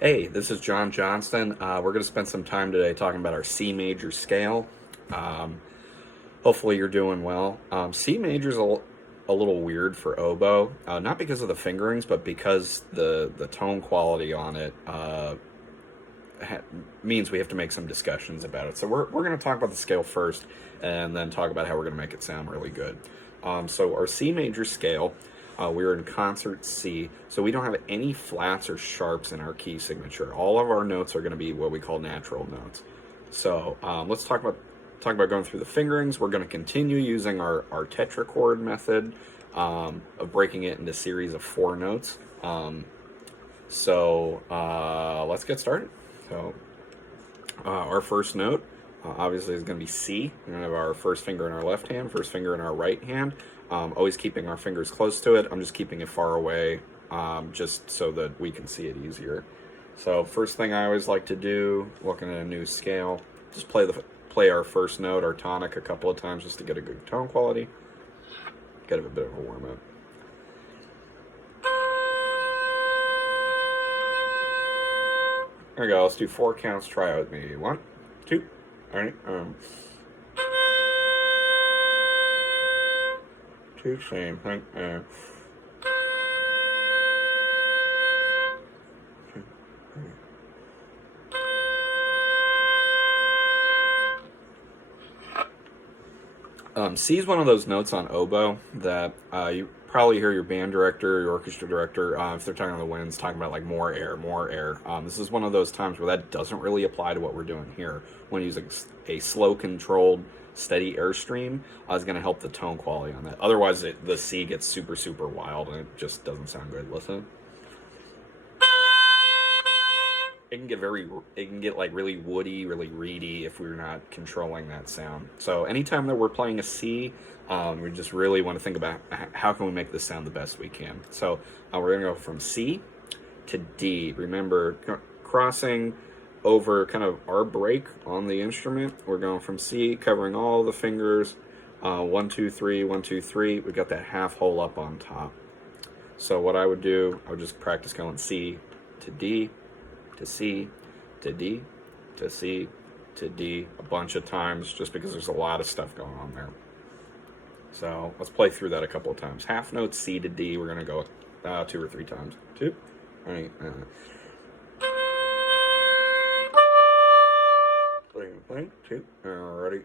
Hey, this is John Johnston. We're going to spend some time today talking about our C major scale. Um, Hopefully, you're doing well. C major is a little weird for oboe, not because of the fingerings, but because the tone quality on it means we have to make some discussions about it. So we're going to talk about the scale first, and then talk about how we're going to make it sound really good. So our C major scale, we're in concert C, so we don't have any flats or sharps in our key signature. All of our notes are going to be what we call natural notes. So let's talk about going through the fingerings. We're going to continue using our tetrachord method of breaking it into a series of 4 notes. Let's get started. So our first note obviously is going to be C. We're going to have our first finger in our left hand, first finger in our right hand. Always keeping our fingers close to it. I'm just keeping it far away just so that we can see it easier. So first thing I always like to do, looking at a new scale, just play our first note, our tonic, a couple of times just to get a good tone quality. Get a bit of a warm up. There we go. Let's do 4 counts. Try it with me. 1, 2. All right. 2. Same thing. C is one of those notes on oboe that you probably hear your band director, your orchestra director, if they're talking on the winds, talking about like more air, more air. This is one of those times where that doesn't really apply to what we're doing here. When using a slow, controlled, steady airstream, is going to help the tone quality on that. Otherwise, the C gets super, super wild and it just doesn't sound good. Listen. It can get like really woody, really reedy if we're not controlling that sound. So anytime that we're playing a C, we just really want to think about how can we make this sound the best we can. So we're going to go from C to D. Remember, crossing over kind of our break on the instrument. We're going from C, covering all the fingers. 1, 2, 3, 1, 2, 3. We got that half hole up on top. So what I would do, I would just practice going C to D, to C, to D, to C, to D a bunch of times just because there's a lot of stuff going on there. So let's play through that a couple of times. Half note C to D, we're going to go 2 or 3 times. 2. All right. 3, 2. Ready.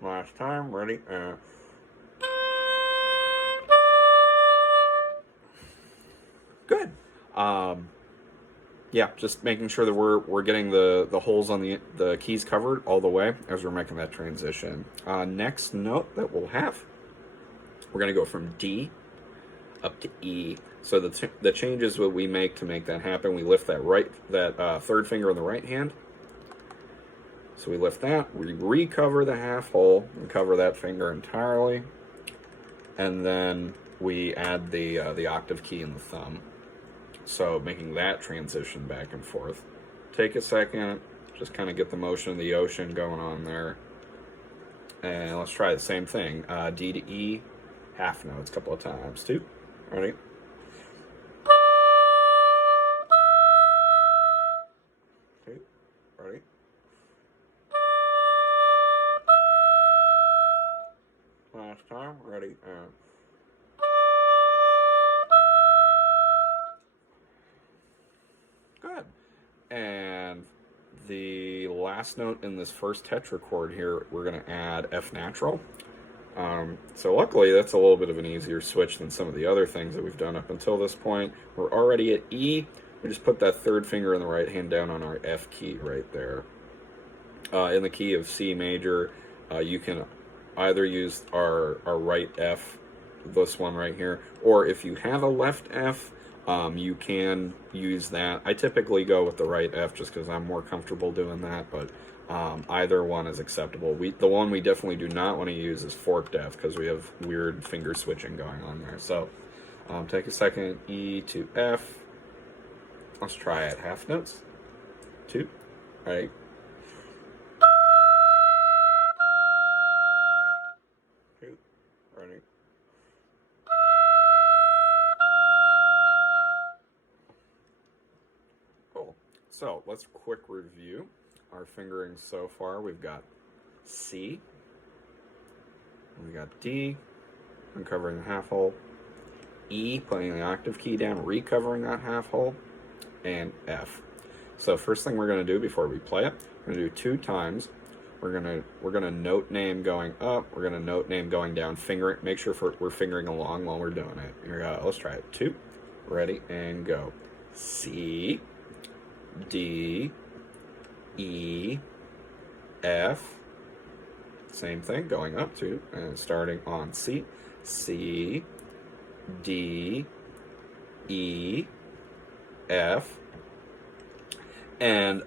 Last time. Ready. Good. Yeah, just making sure that we're getting the holes on the keys covered all the way as we're making that transition. Next note that we'll have, we're going to go from D up to E. So the changes that we make to make that happen, we lift that third finger in the right hand. So we lift that, we recover the half hole and cover that finger entirely, and then we add the octave key in the thumb. So making that transition back and forth. Take a second, just kind of get the motion of the ocean going on there. And let's try the same thing. D to E, half notes a couple of times. 2. Ready? Two. Ready? Last time. Ready? Good. And the last note in this first tetrachord here, we're going to add F natural. So luckily, that's a little bit of an easier switch than some of the other things that we've done up until this point. We're already at E. We just put that third finger in the right hand down on our F key right there. In the key of C major, you can either use our right F, this one right here, or if you have a left F, you can use that. I typically go with the right F just because I'm more comfortable doing that, but either one is acceptable. The one we definitely do not want to use is forked F because we have weird finger switching going on there. So take a second, E to F. Let's try it. Half notes. 2. Right. Ready. So let's quick review our fingering so far. We've got C, we got D, uncovering the half hole, E, putting the octave key down, recovering that half hole, and F. So first thing we're going to do before we play it, we're going to do 2 times. We're gonna note name going up. We're gonna note name going down. Finger it. Make sure we're fingering along while we're doing it. Here we go. Let's try it. 2, ready, and go. C, D, E, F. Same thing, going up 2 and starting on C. C, D, E, F, and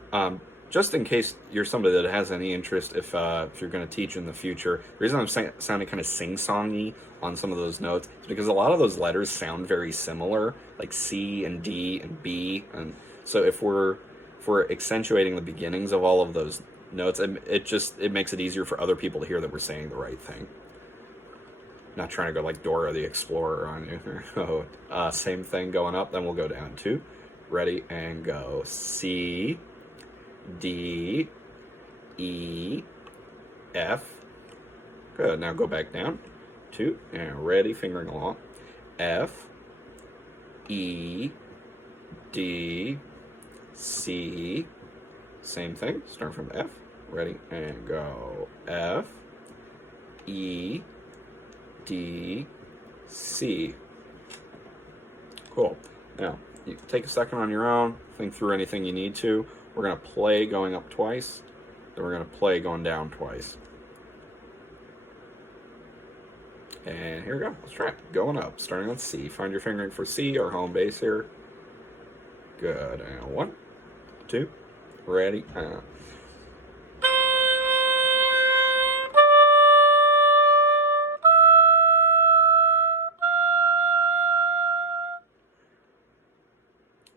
just in case you're somebody that has any interest, if you're going to teach in the future, the reason I'm sounding kind of sing-songy on some of those notes is because a lot of those letters sound very similar, like C and D and B, and so if we're accentuating the beginnings of all of those notes, it makes it easier for other people to hear that we're saying the right thing. Not trying to go like Dora the Explorer on you. Same thing going up, then we'll go down 2. Ready, and go. C, D, E, F. Good. Now go back down. 2. And ready, fingering along. F, E, D, C. Same thing. Start from F. Ready, and go. F, E, D, C. Cool. Now, you can take a second on your own, think through anything you need to. We're going to play going up twice, then we're going to play going down twice. And here we go. Let's try it. Going up, starting on C. Find your fingering for C, our home base here. Good. And 1, 2, ready, and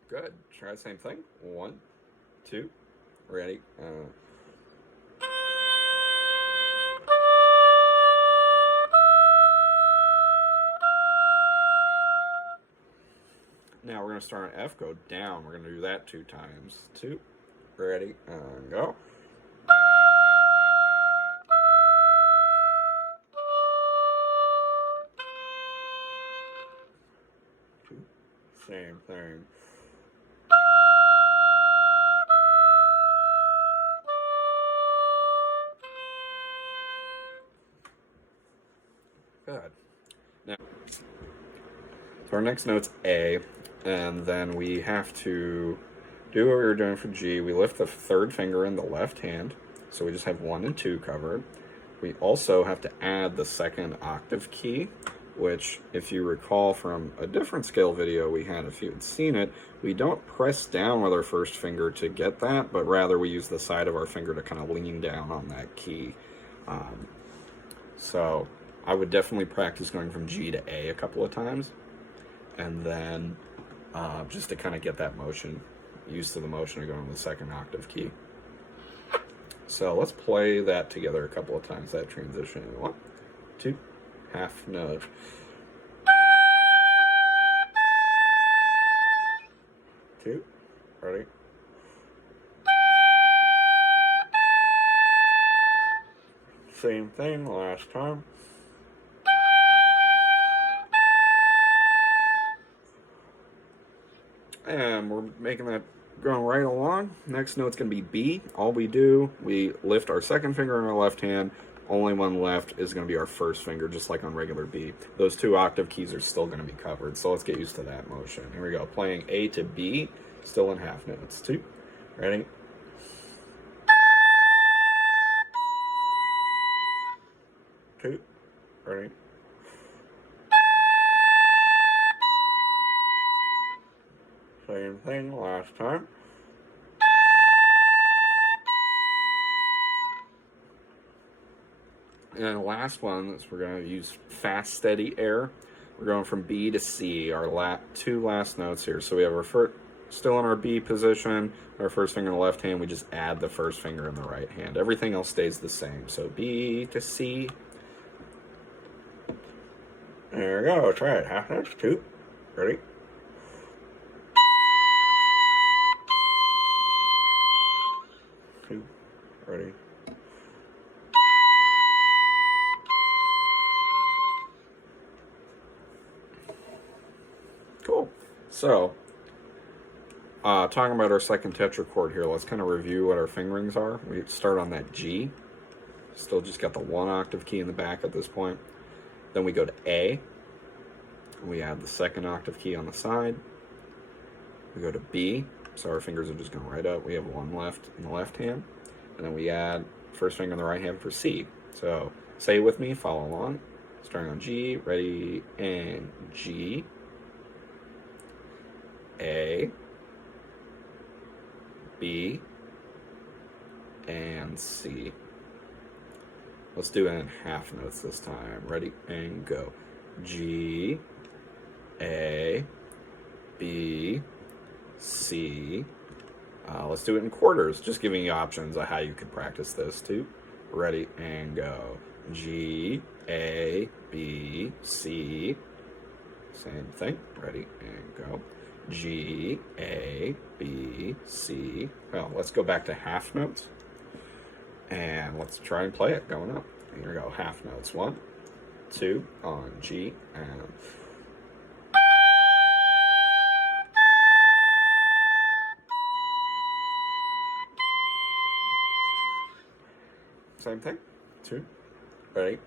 good. Try the same thing. 1, 2, ready. Now we're going to start on F, go down. We're going to do that 2 times. 2, ready, and go. Same thing. Good. Now, so our next note's A, and then we have to do what we were doing for G. We lift the 3rd finger in the left hand, so we just have 1 and 2 covered. We also have to add the 2nd octave key, which, if you recall from a different scale video we had, if you had seen it, we don't press down with our 1st finger to get that, but rather we use the side of our finger to kind of lean down on that key. So I would definitely practice going from G to A a couple of times, and then just to kind of get that motion, used to the motion of going to the 2nd octave key. So let's play that together a couple of times, that transition. 1, 2, half note. Two, ready. Same thing last time. And we're making that going right along. Next note's going to be B. All we do, we lift our 2nd finger in our left hand. Only one left is going to be our 1st finger, just like on regular B. Those 2 octave keys are still going to be covered, so let's get used to that motion. Here we go. Playing A to B, still in half notes. 2, ready? Two, ready? Same thing last time. And the last one is we're going to use fast, steady air. We're going from B to C, our 2 last notes here. So we have our still in our B position, our 1st finger in the left hand. We just add the 1st finger in the right hand. Everything else stays the same. So B to C. There we go. Try it. Half notes. 2. Ready? Ready? Cool. So, talking about our second tetrachord here, let's kind of review what our fingerings are. We start on that G. Still just got the 1 octave key in the back at this point. Then we go to A. We add the 2nd octave key on the side. We go to B. So our fingers are just going right up. We have 1 left in the left hand. And then we add first finger in the right hand for C. So say it with me, follow along. Starting on G, ready, and G, A, B, and C. Let's do it in half notes this time. Ready, and go. G, A, B, C. Let's do it in quarters, just giving you options on how you could practice this too. Ready, and go. G, A, B, C. Same thing. Ready, and go. G, A, B, C. Well, let's go back to half notes. And let's try and play it going up. Here we go, half notes. 1, 2, on G, and... Same thing. 2, ready?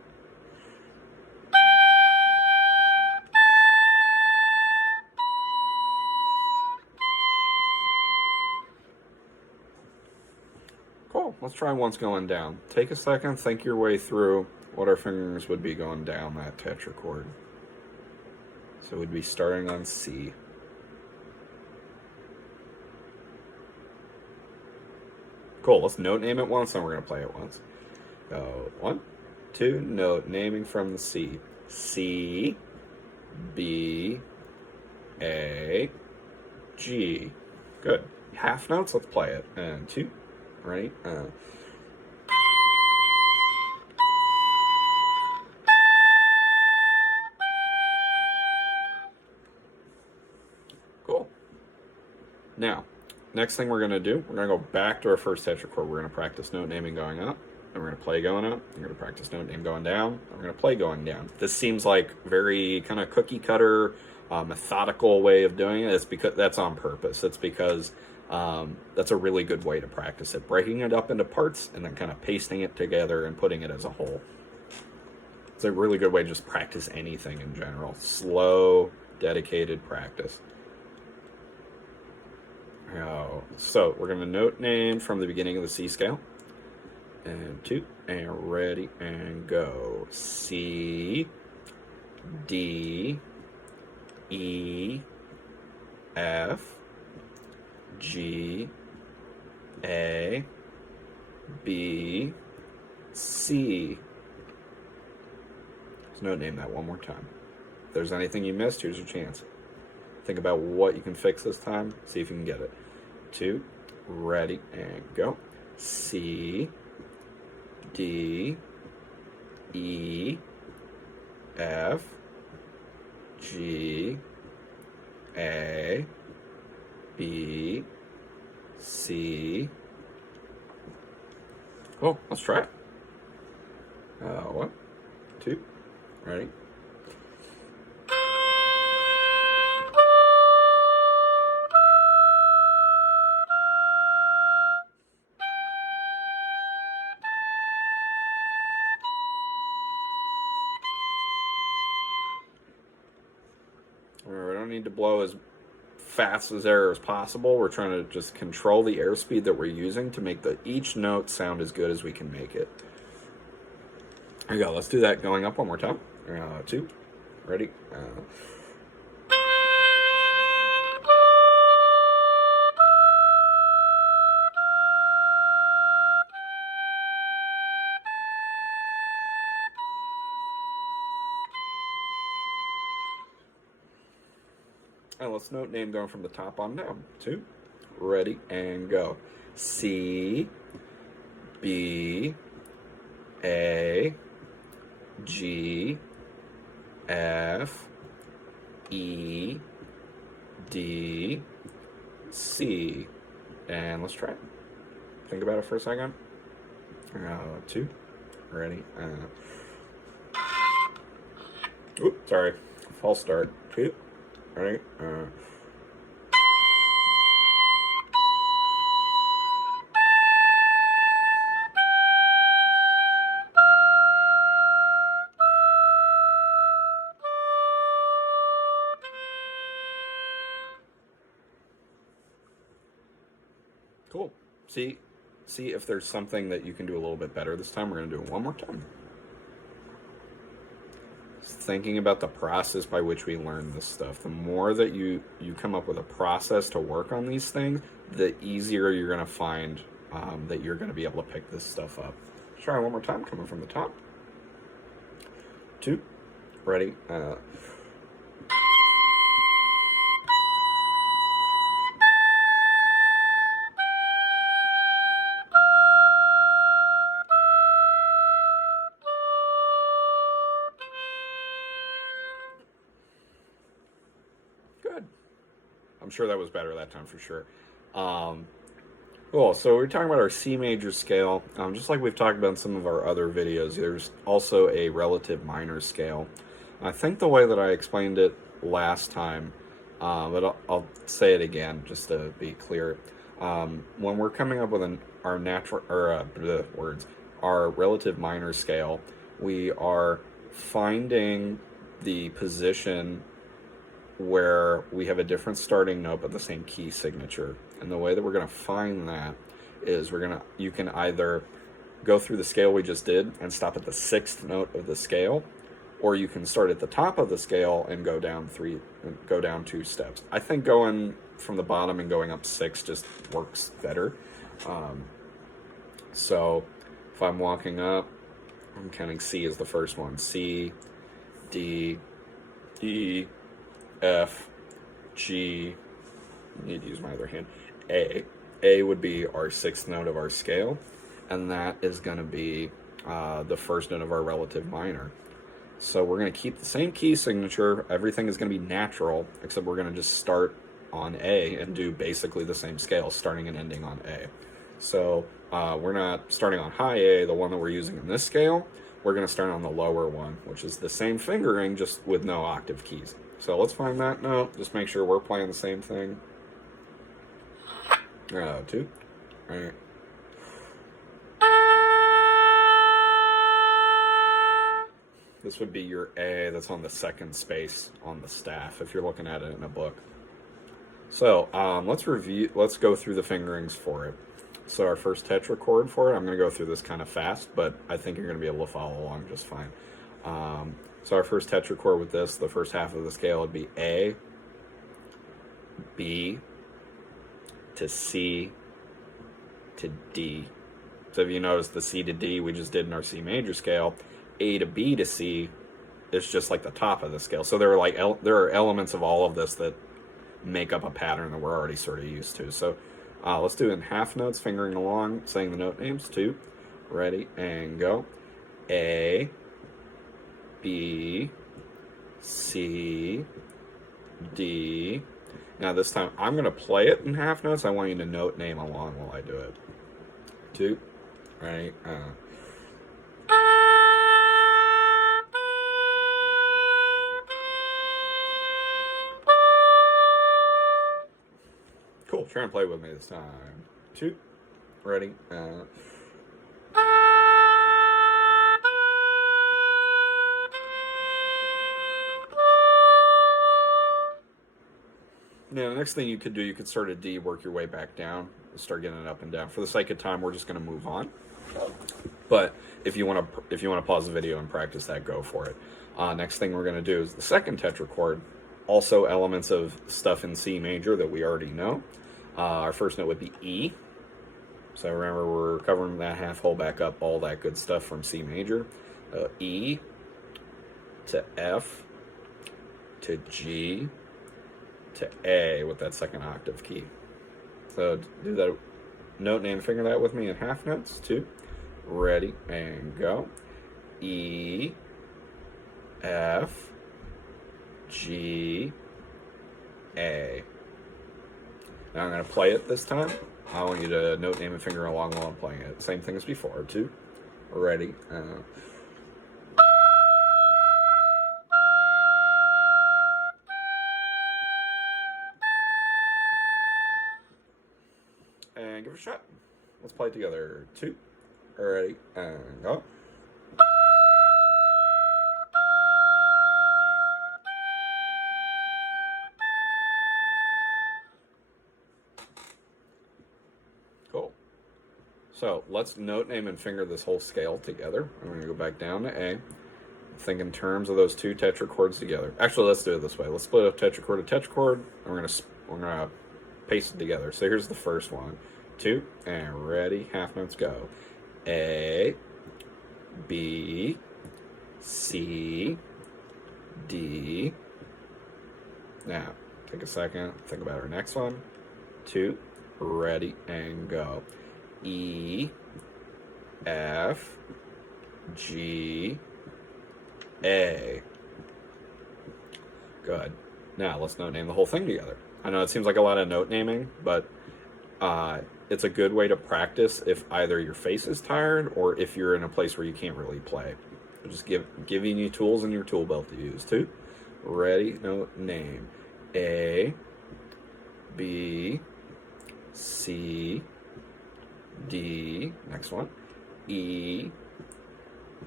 Cool. Let's try once going down. Take a second, think your way through what our fingers would be going down that tetrachord. So we'd be starting on C. Cool. Let's note name it once, and we're going to play it once. Go 1, 2, note naming from the C. C, B, A, G. Good. Half notes, let's play it. And 2, ready? Cool. Now, next thing we're going to do, we're going to go back to our first tetrachord. We're going to practice note naming going up. And we're going to play going up. We're going to practice note name going down. And we're going to play going down. This seems like very kind of cookie cutter, methodical way of doing it. It's because that's on purpose. It's because that's a really good way to practice it. Breaking it up into parts and then kind of pasting it together and putting it as a whole. It's a really good way to just practice anything in general. Slow, dedicated practice. So we're going to note name from the beginning of the C scale. And 2, and ready, and go. C, D, E, F, G, A, B, C. Let's note name that one more time. If there's anything you missed, here's your chance. Think about what you can fix this time. See if you can get it. 2, ready, and go. C, D, E, F, G, A, B, C. Cool, let's try it. 1, 2, ready? We don't need to blow as fast as air as possible. We're trying to just control the airspeed that we're using to make each note sound as good as we can make it. There you go. Let's do that going up one more time. 2, ready? And let's note name going from the top on down. 2, ready, and go. C, B, A, G, F, E, D, C. And let's try it. Think about it for a second. 2, ready, oops, sorry, false start, 2, ready, cool. See if there's something that you can do a little bit better this time. We're going to do it one more time. Just thinking about the process by which we learn this stuff. The more that you come up with a process to work on these things, the easier you're going to find that you're going to be able to pick this stuff up. Let's try one more time, coming from the top. 2, ready, good. I'm sure that was better that time for sure. Cool, so we're talking about our C major scale. Just like we've talked about in some of our other videos, there's also a relative minor scale. I think the way that I explained it last time, but I'll say it again just to be clear. When we're coming up with our relative minor scale, we are finding the position where we have a different starting note but the same key signature. And the way that we're going to find that is you can either go through the scale we just did and stop at the 6th note of the scale, or you can start at the top of the scale and go down 2 steps. I think going from the bottom and going up 6 just works better. So if I'm walking up, I'm counting C as the first one. C, D, E, F, G, I need to use my other hand, A. A would be our 6th note of our scale, and that is going to be the first note of our relative minor. So we're going to keep the same key signature. Everything is going to be natural, except we're going to just start on A and do basically the same scale, starting and ending on A. So we're not starting on high A, the one that we're using in this scale. We're going to start on the lower one, which is the same fingering, just with no octave keys. So let's find that note. Just make sure we're playing the same thing. 2. All right. This would be your A that's on the 2nd space on the staff if you're looking at it in a book. So let's go through the fingerings for it. So our first tetrachord for it, I'm going to go through this kind of fast, but I think you're going to be able to follow along just fine. So our first tetrachord with this, the first half of the scale would be A, B, to C, to D. So if you notice the C to D we just did in our C major scale, A to B to C is just like the top of the scale. So there are elements of all of this that make up a pattern that we're already sort of used to. So let's do it in half notes, fingering along, saying the note names. 2, ready, and go. A, B, C, D. Now this time I'm going to play it in half notes. I want you to note name along while I do it. 2, ready, cool, try and play with me this time. 2, ready, Now, the next thing you could do, you could start at D, work your way back down, start getting it up and down. For the sake of time, we're just going to move on. But if you want to pause the video and practice that, go for it. Next thing we're going to do is the second tetrachord, also elements of stuff in C major that we already know. Our first note would be E. So remember, we're covering that half hole back up, all that good stuff from C major. E to F to G to A with that second octave key. So do that note name, finger that with me in half notes. 2, ready, and go. E, F, G, A. Now I'm going to play it this time. I want you to note name and finger along while I'm playing it. Same thing as before. 2, ready. And give it a shot. Let's play it together. 2, ready, and go. Cool. So let's note, name, and finger this whole scale together. I'm going to go back down to A. Think in terms of those 2 tetrachords together. Actually, let's do it this way. Let's split a tetrachord to tetrachord, and we're gonna paste it together. So here's the first one. 2, and ready, half notes go. A, B, C, D. Now, take a second, think about our next one. 2, ready, and go. E, F, G, A. Good. Now let's note name the whole thing together. I know it seems like a lot of note naming, but it's a good way to practice if either your face is tired or if you're in a place where you can't really play. Just giving you tools in your tool belt to use. 2, ready, note name. A, B, C, D. Next one. E,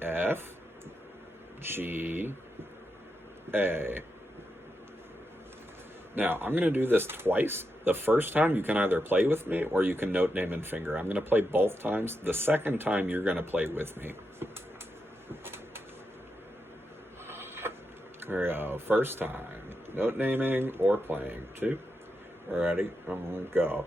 F, G, A. Now, I'm going to do this twice. The first time you can either play with me or you can note, name, and finger. I'm going to play both times. The second time you're going to play with me. Here we go. First time. Note naming or playing. 2. Ready? I'm going to go.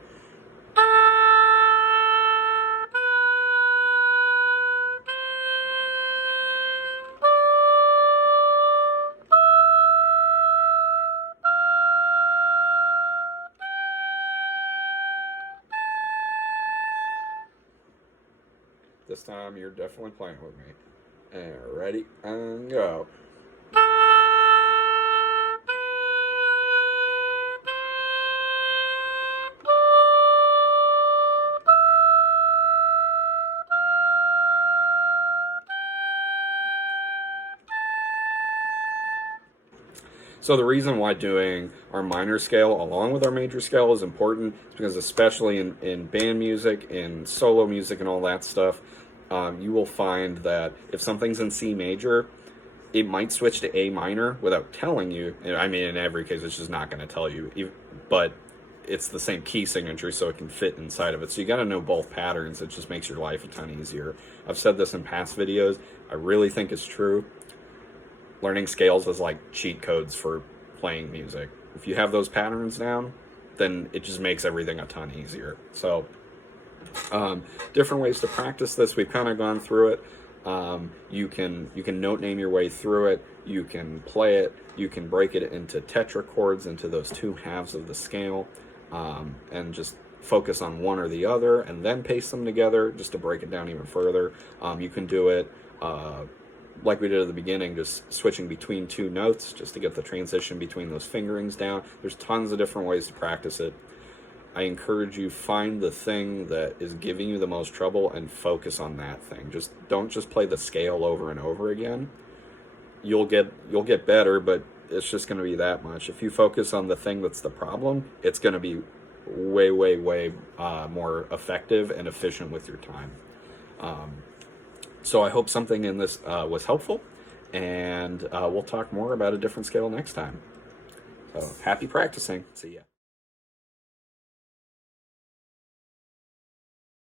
This time you're definitely playing with me. And ready, and go. So the reason why doing our minor scale along with our major scale is important is because especially in band music, in solo music and all that stuff, you will find that if something's in C major, it might switch to A minor without telling you. I mean, in every case, it's just not going to tell you. But it's the same key signature, so it can fit inside of it. So you got to know both patterns. It just makes your life a ton easier. I've said this in past videos. I really think it's true. Learning scales is like cheat codes for playing music. If you have those patterns down, then it just makes everything a ton easier. So different ways to practice this. We've kind of gone through it. You can note name your way through it. You can play it. You can break it into tetrachords, into those 2 halves of the scale, and just focus on one or the other, and then paste them together just to break it down even further. You can do it like we did at the beginning, just switching between 2 notes just to get the transition between those fingerings down. There's tons of different ways to practice it. I encourage you, find the thing that is giving you the most trouble and focus on that thing. Don't just play the scale over and over again. You'll get better, but it's just going to be that much. If you focus on the thing that's the problem, it's going to be way more effective and efficient with your time. So I hope something in this was helpful, and we'll talk more about a different scale next time. So happy practicing. See ya.